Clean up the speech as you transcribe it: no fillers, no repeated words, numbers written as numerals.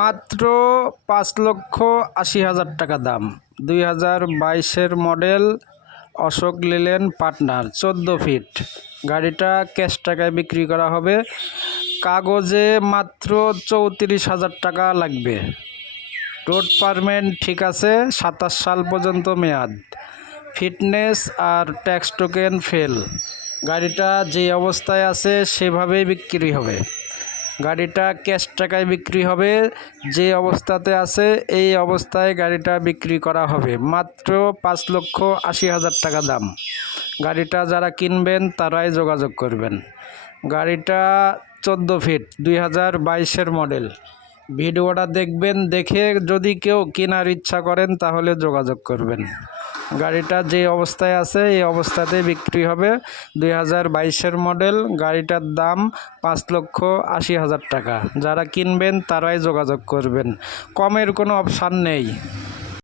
মাত্র 5,80,000 টাকা দাম। 2022-এর model Ashok Leyland partner, 14 feet. গাড়িটা ক্যাশ টাকায় বিক্রি করা হবে। কাগজে মাত্র 34,000 টাকা লাগবে। রোড পারমিট ঠিক আছে, 27 সাল পর্যন্ত মেয়াদ। ফিটনেস আর ট্যাক্স টোকেন ফেল। গাড়িটা যে অবস্থায় আছে সেভাবেই বিক্রি হবে। গাড়িটা ক্যাশ টাকায় বিক্রি হবে। যে অবস্থাতে আছে এই অবস্থায় গাড়িটা বিক্রি করা হবে। মাত্র 5,80,000 টাকা দাম। গাড়িটা যারা কিনবেন তারাই যোগাযোগ করবেন। গাড়িটা 14 ফিট, 2022-এর মডেল। ভিডিওটা দেখবেন, দেখে যদি কেউ কেনার ইচ্ছা করেন তাহলে যোগাযোগ করবেন। গাড়িটা যে অবস্থায় আছে এই অবস্থাতে বিক্রি হবে। 2022-এর মডেল। গাড়িটার দাম 5,80,000 টাকা। যারা কিনবেন তারাই যোগাযোগ করবেন। কমের কোনো অপশান নেই।